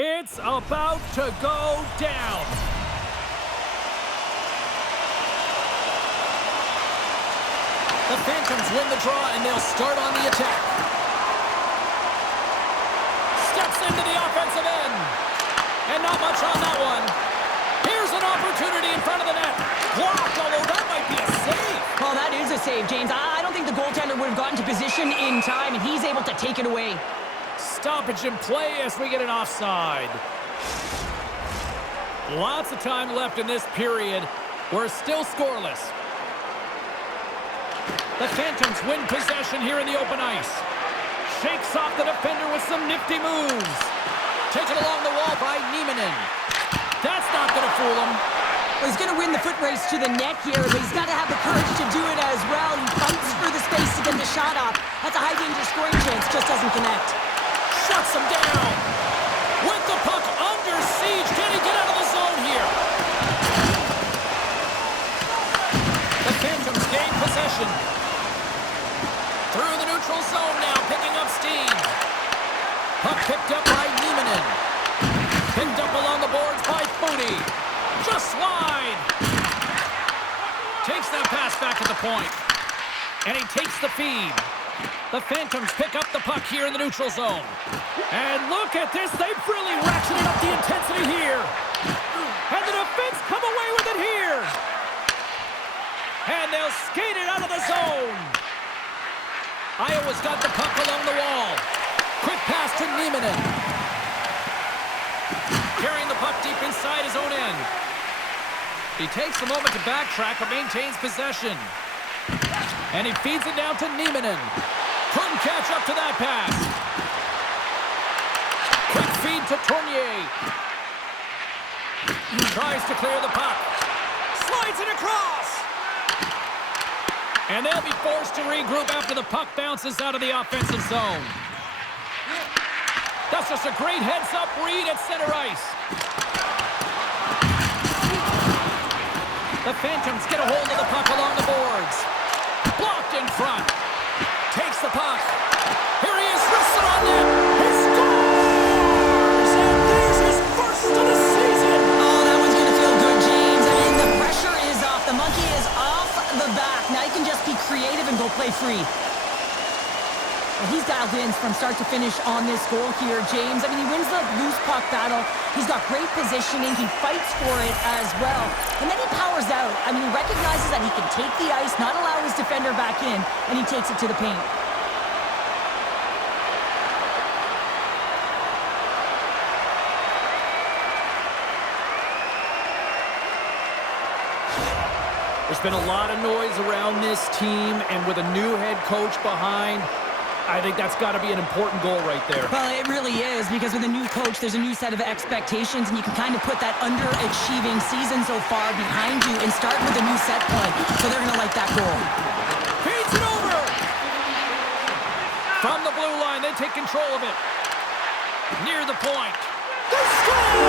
It's about to go down. The Phantoms win the draw, and they'll start on the attack. Steps into the offensive end. And not much on that one. Here's an opportunity in front of the net. Blocked, although that might be a save. Well, that is a save, James. I don't think the goaltender would have gotten to position in time, and he's able to take it away. Stoppage in play as we get an offside. Lots of time left in this period. We're still scoreless. The Phantoms win possession here in the open ice. Shakes off the defender with some nifty moves. Taken along the wall by Nieminen. That's not going to fool him. Well, he's going to win the foot race to the net here, but he's got to have the courage to do it as well. He fights for the space to get the shot off. That's a high-danger scoring chance, just doesn't connect. Shuts him down. With the puck under siege. Can he get out of the zone here? The Phantoms gain possession. Through the neutral zone now, picking up steam. Puck picked up by Nieminen. Picked up along the boards by Mooney. Just wide. Takes that pass back at the point. And he takes the feed. The Phantoms pick up the puck here in the neutral zone. And look at this. They've really ratcheted up the intensity here. And the defense come away with it here. And they'll skate it out of the zone. Iowa's got the puck along the wall. Quick pass to Nieminen. Carrying the puck deep inside his own end. He takes a moment to backtrack but maintains possession. And he feeds it down to Nieminen. Couldn't catch up to that pass. Quick feed to Tournier. Tries to clear the puck. Slides it across. And they'll be forced to regroup after the puck bounces out of the offensive zone. That's just a great heads-up read at center ice. The Phantoms get a hold of the puck along the boards. Blocked in front. Takes the puck. Here he is, wristed on net. He scores! And there's his first of the season. Oh, that one's going to feel good, James. I mean, the pressure is off. The monkey is off the back. Now you can just be creative and go play free. Well, he's dialed in from start to finish on this goal here, James. I mean, he wins the loose puck battle. He's got great positioning. He fights for it as well. And then he powers out. I mean, he recognizes that he can take the ice, not allow his defender back in, and he takes it to the paint. There's been a lot of noise around this team, and with a new head coach behind, I think that's got to be an important goal right there. Well, it really is, because with a new coach, there's a new set of expectations, and you can kind of put that underachieving season so far behind you and start with a new set point. So they're going to like that goal. Feeds it over! From the blue line, they take control of it. Near the point. They score!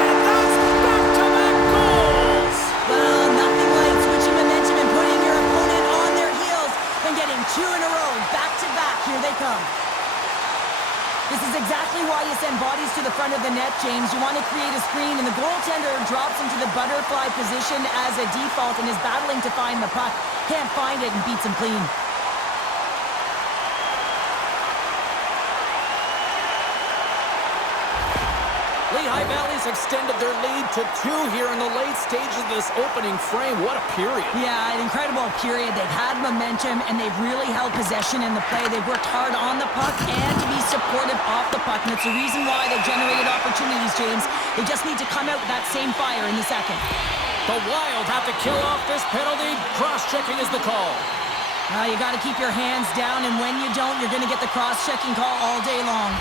And that's back-to-back goals! Well, nothing like switching momentum and putting your opponent on their heels and getting two in a row, back-to-back. Here they come. This is exactly why you send bodies to the front of the net, James. You want to create a screen, and the goaltender drops into the butterfly position as a default and is battling to find the puck. Can't find it and beats him clean. Lehigh Valley's extended their lead to 2 here in the late stages of this opening frame. What a period. Yeah, an incredible period. They've had momentum, and they've really held possession in the play. They've worked hard on the puck and to be supportive off the puck, and it's the reason why they've generated opportunities, James. They just need to come out with that same fire in the second. The Wild have to kill off this penalty. Cross-checking is the call. You got to keep your hands down, and when you don't, you're going to get the cross-checking call all day long.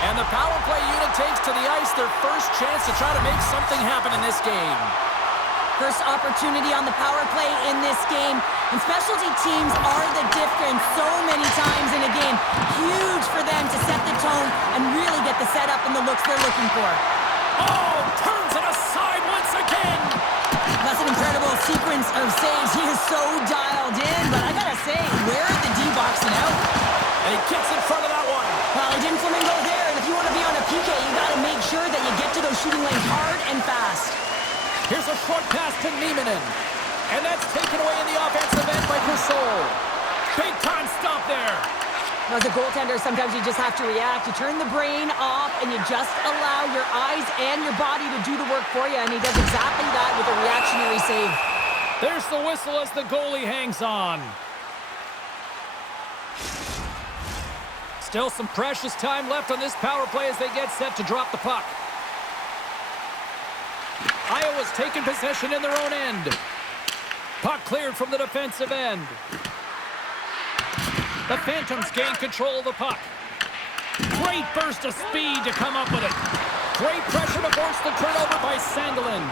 And the power play unit takes to the ice their first chance to try to make something happen in this game. First opportunity on the power play in this game. And specialty teams are the difference so many times in a game. Huge for them to set the tone and really get the setup and the looks they're looking for. Oh, turns it aside once again. That's an incredible sequence of saves. He is so dialed in, but I gotta say, where are the D boxing out? And he gets in front of that one. Well, he didn't flamingo there, and if you want to be on a PK, you gotta make sure that you get to those shooting lanes hard and fast. Here's a short pass to Nieminen. And that's taken away in the offensive end by Crisol. Big time stop there. As a goaltender, sometimes you just have to react. You turn the brain off, and you just allow your eyes and your body to do the work for you, and he does exactly that with a reactionary save. There's the whistle as the goalie hangs on. Still some precious time left on this power play as they get set to drop the puck. Iowa's taken possession in their own end. Puck cleared from the defensive end. The Phantoms gain control of the puck. Great burst of speed to come up with it. Great pressure to force the turnover by Sandelin.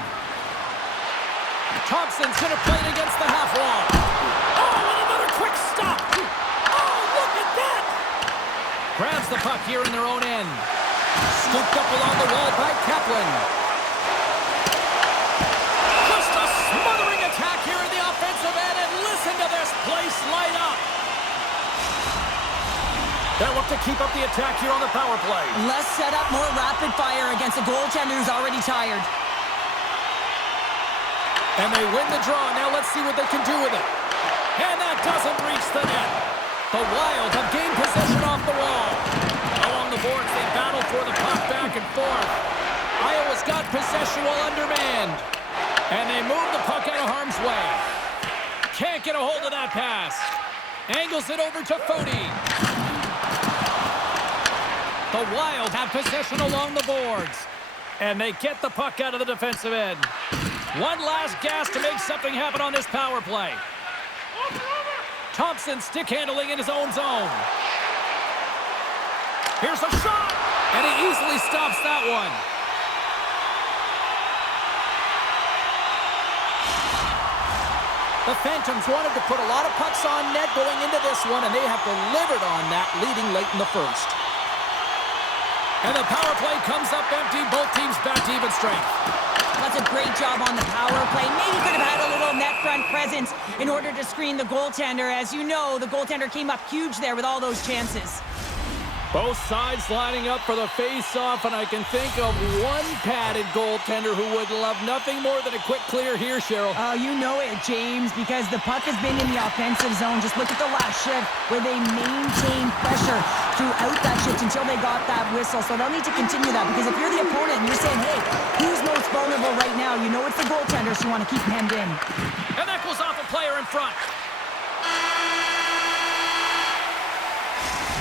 Thompson's going to play it against the half wall. Oh, and another quick stop. Oh, look at that. Grabs the puck here in their own end. Scooped up along the wall by Kaplan. Just a smothering attack here in the offensive end, and listen to this place light up. They'll look to keep up the attack here on the power play. Less setup, more rapid fire against a goaltender who's already tired. And they win the draw. Now let's see what they can do with it. And that doesn't reach the net. The Wild have gained possession off the wall. Along the boards, they battle for the puck back and forth. Iowa's got possession while undermanned. And they move the puck out of harm's way. Can't get a hold of that pass. Angles it over to Foti. The Wild have possession along the boards. And they get the puck out of the defensive end. One last gas to make something happen on this power play. Thompson stick handling in his own zone. Here's a shot. And he easily stops that one. The Phantoms wanted to put a lot of pucks on net going into this one, and they have delivered on that, leading late in the first. And the power play comes up empty. Both teams back to even strength. That's a great job on the power play. Maybe could have had a little net front presence in order to screen the goaltender. As you know, the goaltender came up huge there with all those chances. Both sides lining up for the face-off, and I can think of one padded goaltender who would love nothing more than a quick clear here, Cheryl. Oh, you know it, James, because the puck has been in the offensive zone. Just look at the last shift where they maintained pressure throughout that shift until they got that whistle. So they'll need to continue that, because if you're the opponent and you're saying, hey, who's most vulnerable right now? You know it's the goaltender, so you want to keep hemmed in. And that goes off a player in front.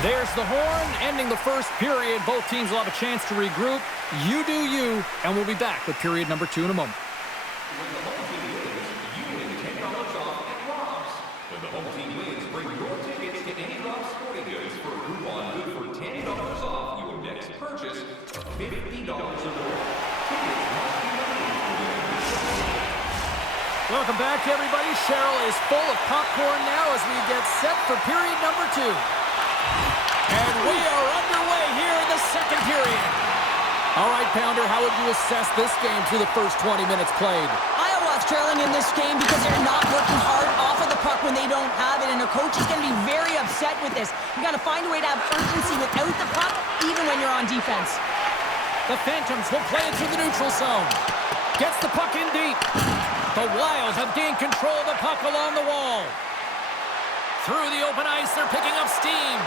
There's the horn, ending the first period. Both teams will have a chance to regroup. You do you, and we'll be back with period number 2 in a moment. When the home team wins, you win $10 off at Rob's. When the home team wins, bring your tickets to any Rob's Sporting Goods for a coupon good for $10 off your next purchase of $50 or more. Tickets must be ready. Welcome back, everybody. Cheryl is full of popcorn now as we get set for period number 2. And we are underway here in the second period. All right, Pounder, how would you assess this game through the first 20 minutes played? Iowa's trailing in this game because they're not working hard off of the puck when they don't have it, and their coach is going to be very upset with this. You got to find a way to have urgency without the puck, even when you're on defense. The Phantoms will play it through the neutral zone. Gets the puck in deep. The Wild have gained control of the puck along the wall. Through the open ice, they're picking up steam.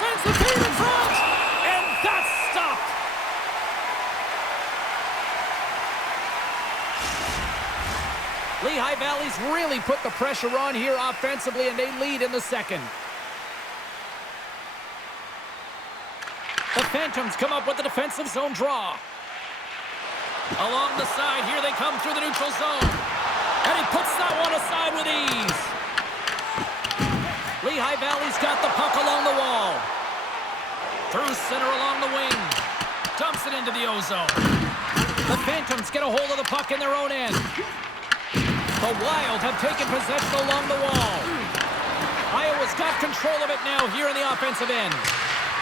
Sends the feed in front, and that's stopped. Lehigh Valley's really put the pressure on here offensively, and they lead in the second. The Phantoms come up with the defensive zone draw. Along the side, here they come through the neutral zone. And he puts that one aside with ease. Lehigh Valley's got the puck along the wall. Through center along the wing. Dumps it into the O-zone. The Phantoms get a hold of the puck in their own end. The Wild have taken possession along the wall. Iowa's got control of it now here in the offensive end.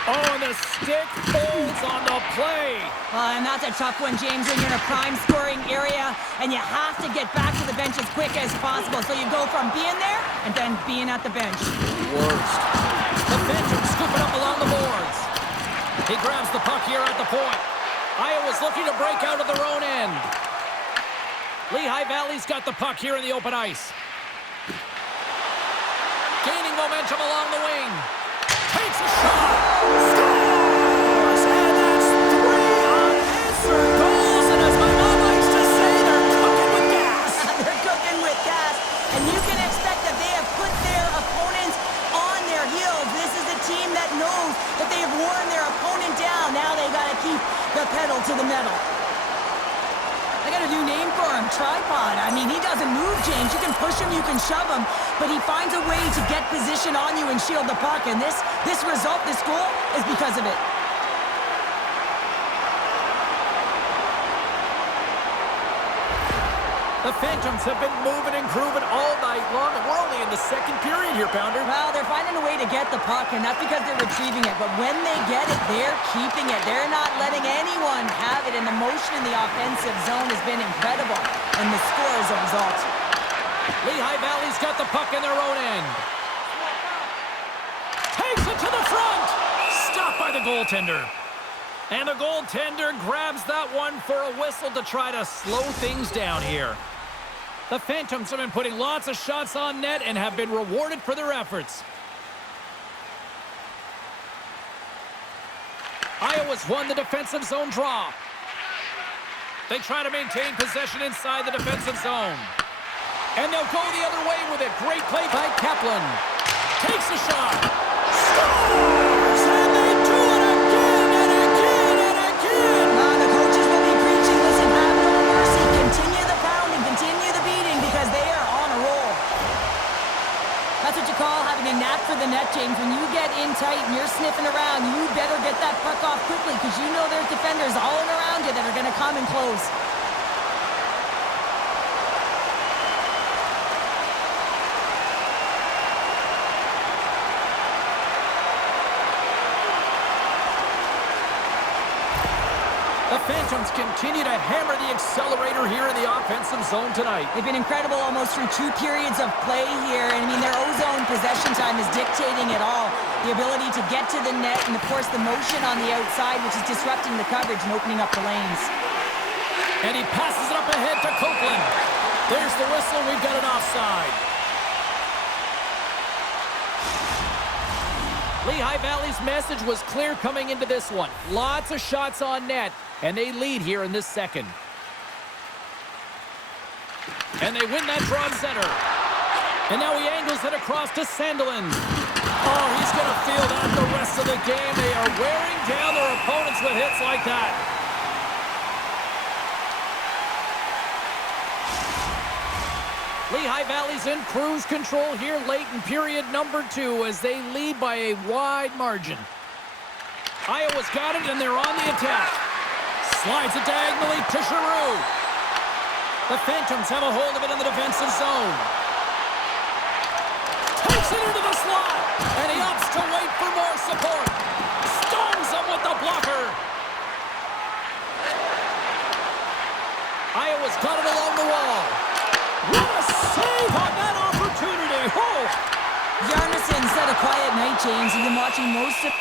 Oh, and the stick folds on the play. And that's a tough one, James, when you're in a prime scoring area and you have to get back to the bench as quick as possible. So you go from being there and then being at the bench. Worst. The Phantoms scoop it up along the boards. He grabs the puck here at the point. Iowa's looking to break out of their own end. Lehigh Valley's got the puck here in the open ice. Gaining momentum along the wing. Takes a shot. Scores! And that's 3 unanswered goals. And as my mom likes to say, they're cooking with gas. They're cooking with gas. And you can expect that they have put their opponents on their heels. This is a team that knows that they have worn their opponent down. Now they got to keep the pedal to the metal. I got a new name for him, Tripod. I mean, he doesn't move, James. You can push him, you can shove him, but he finds a way to get position on you and shield the puck. And this result, this goal, is because of it. The Phantoms have been moving and grooving all night long, and we're only in the second period here, Pounder. Well, they're finding a way to get the puck, and that's because they're retrieving it. But when they get it, they're keeping it. They're not letting anyone have it, and the motion in the offensive zone has been incredible. And the score is a result. Lehigh Valley's got the puck in their own end. Takes it to the front. Stopped by the goaltender. And the goaltender grabs that one for a whistle to try to slow things down here. The Phantoms have been putting lots of shots on net and have been rewarded for their efforts. Iowa's won the defensive zone draw. They try to maintain possession inside the defensive zone. And they'll go the other way with it. Great play by Kaplan. Takes a shot. Scores! And they do it again and again and again. The coaches will be preaching, listen, have no mercy. Continue the pounding, continue the beating, because they are on a roll. That's what you call having a knack for the net, James. When you get in tight and you're sniffing around, you better get that puck off quickly, because you know there's defenders all around you that are going to come and close. The Phantoms continue to hammer the accelerator here in the offensive zone tonight. They've been incredible almost through 2 periods of play here. And I mean, their O-zone possession time is dictating it all. The ability to get to the net and, of course, the motion on the outside, which is disrupting the coverage and opening up the lanes. And he passes it up ahead to Copeland. There's the whistle. We've got an offside. Lehigh Valley's message was clear coming into this one. Lots of shots on net, and they lead here in this second. And they win that draw center. And now he angles it across to Sandelin. Oh, he's going to feel that the rest of the game. They are wearing down their opponents with hits like that. Lehigh Valley's in cruise control here late in period number 2 as they lead by a wide margin. Iowa's got it, and they're on the attack. Slides it diagonally to Giroux. The Phantoms have a hold of it in the defensive zone. Takes it into the slot, and he opts to wait for more support. Stones him with the blocker. Iowa's got it along the wall. What a save on that opportunity! Oh! Yarnisson's had a quiet night, James. He's been watching most of...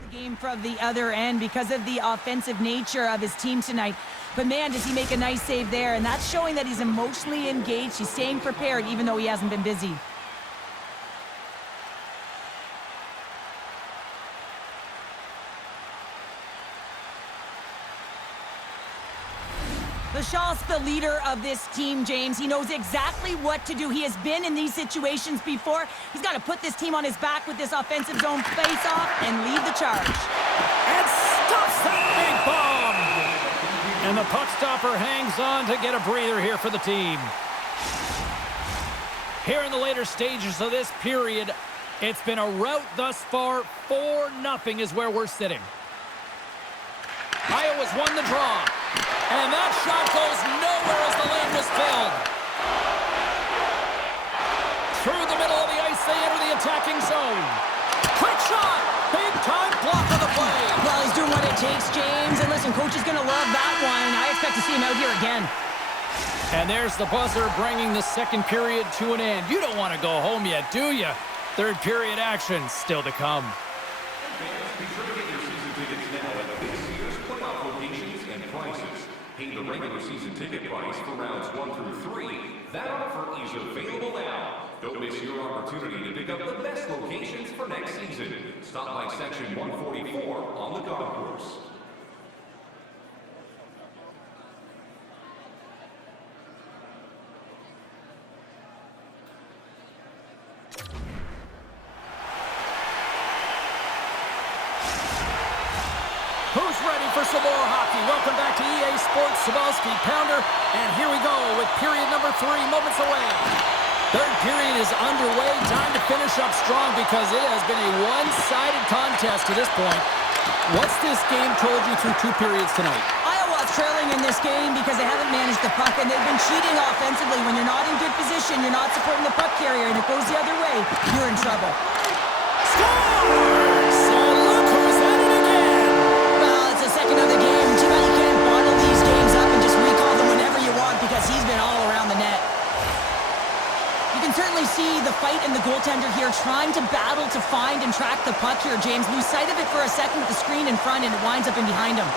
the game from the other end because of the offensive nature of his team tonight. But man, does he make a nice save there, and that's showing that he's emotionally engaged. He's staying prepared even though he hasn't been busy. Lashaw's the leader of this team, James. He knows exactly what to do. He has been in these situations before. He's got to put this team on his back with this offensive zone face-off and lead the charge. And stuffs that big bomb! And the puck stopper hangs on to get a breather here for the team. Here in the later stages of this period, it's been a rout thus far. 4-0 is where we're sitting. has won the draw. And that shot goes nowhere as the lane was filled. Through the middle of the ice, they enter the attacking zone. Quick shot! Big time block on the play. Well, he's doing what it takes, James. And listen, coach is going to love that one. I expect to see him out here again. And there's the buzzer bringing the second period to an end. You don't want to go home yet, do you? Third period action still to come. Fans, be sure to get your season tickets now at this year's playoff locations and prices. Pay the regular season ticket price for rounds 1 through 3. That offer is available now. Don't miss your opportunity to pick up the best locations for next season. Stop by section 144 on the golf course. Who's ready for some more hockey? Welcome back to EA Sports Sabalski Pounder. And here we go with period number 3, moments away. Third period is underway. Time to finish up strong because it has been a one-sided contest to this point. What's this game told you through 2 periods tonight? Iowa's trailing in this game because they haven't managed the puck, and they've been cheating offensively. When you're not in good position, you're not supporting the puck carrier, and it goes the other way, you're in trouble. Scores! So look who's at it again! Well, it's the second of the game. Too bad you can't bottle these games up and just recall them whenever you want because he's been all around the net. You can certainly see the fight in the goaltender here, trying to battle to find and track the puck here, James. Lose sight of it for a second with the screen in front, and it winds up in behind him.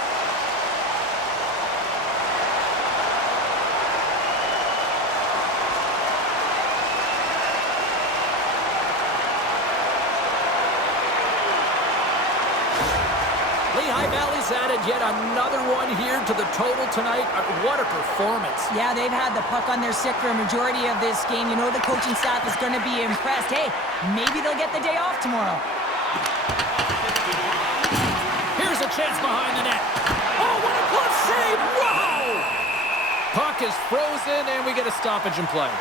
Lehigh Valley's added yet another one here to the total tonight. What a performance. Yeah, they've had the puck on their stick for a majority of this game. You know the coaching staff is going to be impressed. Hey, maybe they'll get the day off tomorrow. Here's a chance behind the net. Oh, what a glove save! Wow! Puck is frozen, and we get a stoppage in play.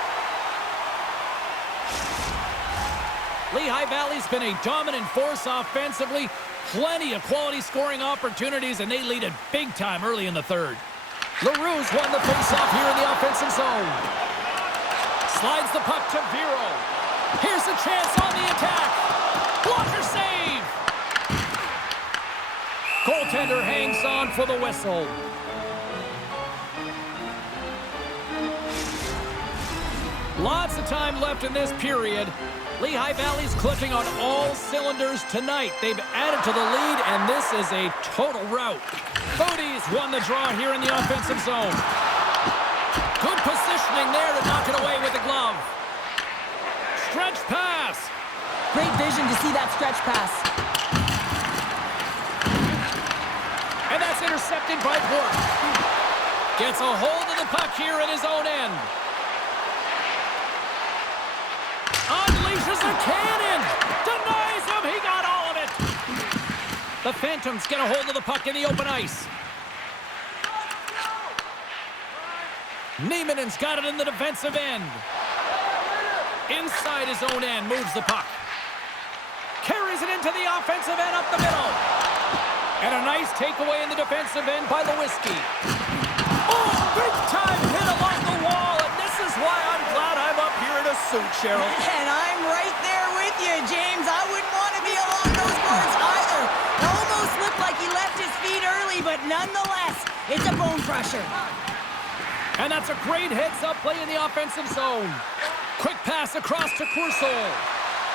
Lehigh Valley's been a dominant force offensively. Plenty of quality scoring opportunities, and they lead it big time early in the third. LaRue's won the faceoff here in the offensive zone. Slides the puck to Vero. Here's a chance on the attack. Blocker save. Goaltender hangs on for the whistle. Lots of time left in this period. Lehigh Valley's clicking on all cylinders tonight. They've added to the lead, and this is a total rout. Bodie's won the draw here in the offensive zone. Good positioning there to knock it away with the glove. Stretch pass. Great vision to see that stretch pass. And that's intercepted by Bork. Gets a hold of the puck here in his own end. Unleashes a cannon! Denies him! He got all of it! The Phantoms get a hold of the puck in the open ice. Niemanen's got it in the defensive end. Inside his own end, moves the puck. Carries it into the offensive end up the middle. And a nice takeaway in the defensive end by Lewinsky. Oh, big time hit along the wall, and this is why I'm glad I'm up here in a suit, Cheryl. And I'm right there with you, James. I wouldn't want to be along those boards either. It almost looked like he left his feet early, but nonetheless, it's a bone crusher. And that's a great heads-up play in the offensive zone. Quick pass across to Coursol.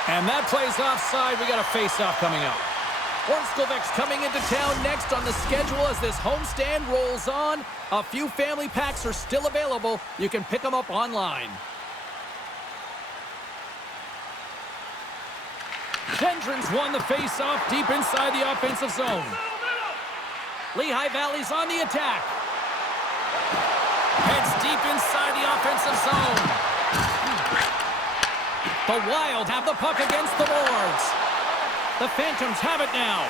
And that plays offside. We got a face-off coming up. Orskovik's coming into town next on the schedule as this homestand rolls on. A few family packs are still available. You can pick them up online. Gendron's won the face-off deep inside the offensive zone. Lehigh Valley's on the attack. Heads deep inside the offensive zone. The Wild have the puck against the boards. The Phantoms have it now.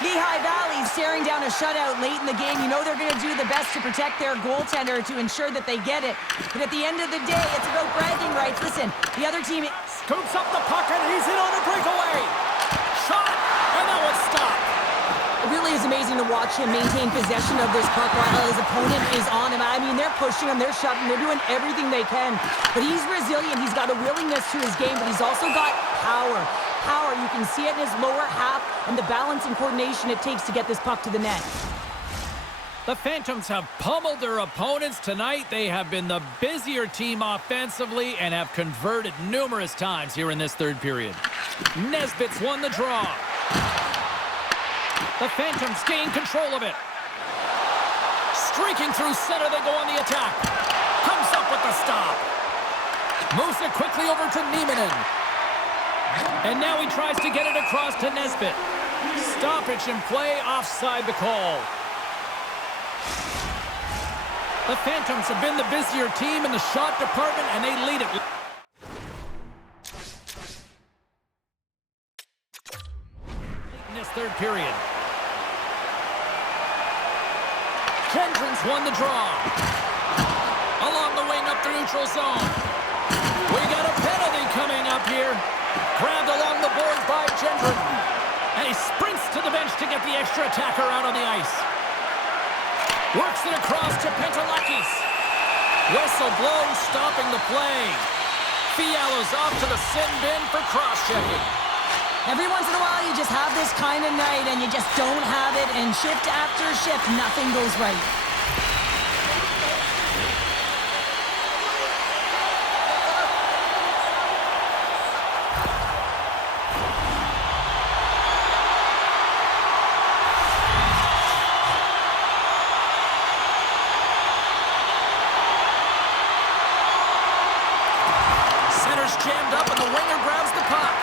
Lehigh Valley staring down a shutout late in the game. You know they're going to do the best to protect their goaltender to ensure that they get it. But at the end of the day, it's about bragging rights. Listen, the other team... Scoops up the puck, and he's in on a breakaway. Shot, and that was stopped. really is amazing to watch him maintain possession of this puck while his opponent is on him. I mean, they're pushing him, they're shoving, they're doing everything they can. But he's resilient, he's got a willingness to his game, but he's also got power. Power, you can see it in his lower half and the balance and coordination it takes to get this puck to the net. The Phantoms have pummeled their opponents tonight. They have been the busier team offensively and have converted numerous times here in this third period. Nesbitt's won the draw. The Phantoms gain control of it. Streaking through center, they go on the attack. Comes up with the stop. Moves it quickly over to Nieminen. And now he tries to get it across to Nesbitt. Stoppage in play, offside the call. The Phantoms have been the busier team in the shot department, and they lead it. In this third period. Gendron's won the draw. Along the wing up the neutral zone. We got a penalty coming up here. Grabbed along the boards by Gendron. And he sprints to the bench to get the extra attacker out on the ice. Works it across to Pentelakis. Whistle blows, stopping the play. Fiala's off to the sin bin for cross-checking. Every once in a while, you just have this kind of night, and you just don't have it, and shift after shift, nothing goes right. Jammed up and the winger grabs the puck.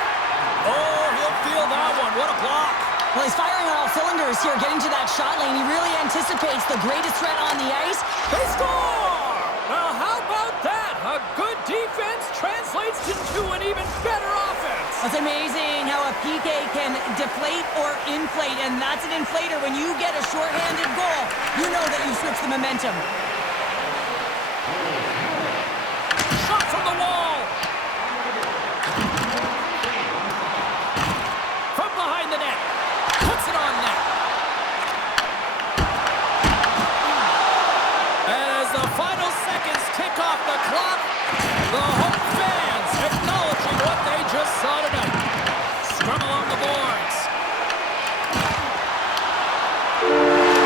Oh, he'll feel that one. What a block. Well, he's firing on all cylinders here, getting to that shot lane. He really anticipates the greatest threat on the ice. They score! Well, how about that? A good defense translates into an even better offense. It's amazing how a PK can deflate or inflate, and that's an inflator. When you get a shorthanded goal, you know that you switch the momentum. Shot from the wall. The home fans acknowledging what they just saw tonight. Scrum along the boards.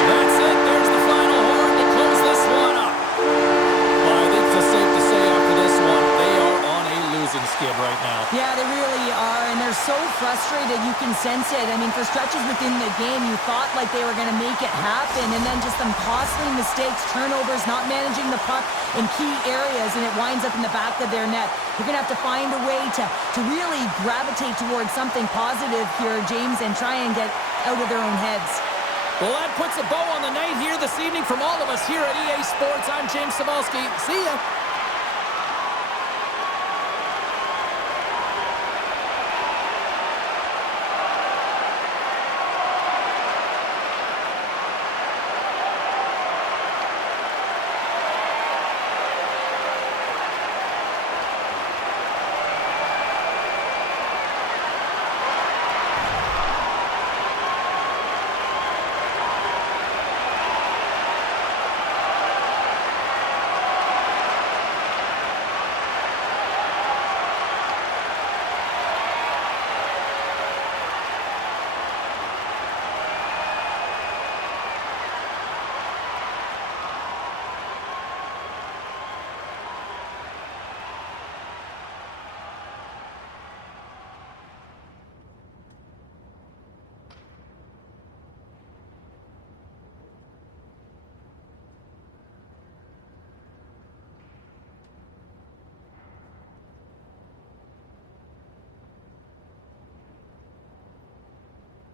That's it. There's the final horn to close this one up. Well, I think it's safe to say after this one, they are on a losing skid right now. Yeah, they really are, and they're so frustrated. You can sense it. I mean, for stretches within the game, you thought like they were going to make it happen, and then just some costly mistakes, turnovers, not managing the puck in key areas, and it winds up in the back of their net. You're going to have to find a way to really gravitate towards something positive here, James, and try and get out of their own heads. Well, that puts a bow on the night here this evening from all of us here at EA Sports. I'm James Cybulski. See ya.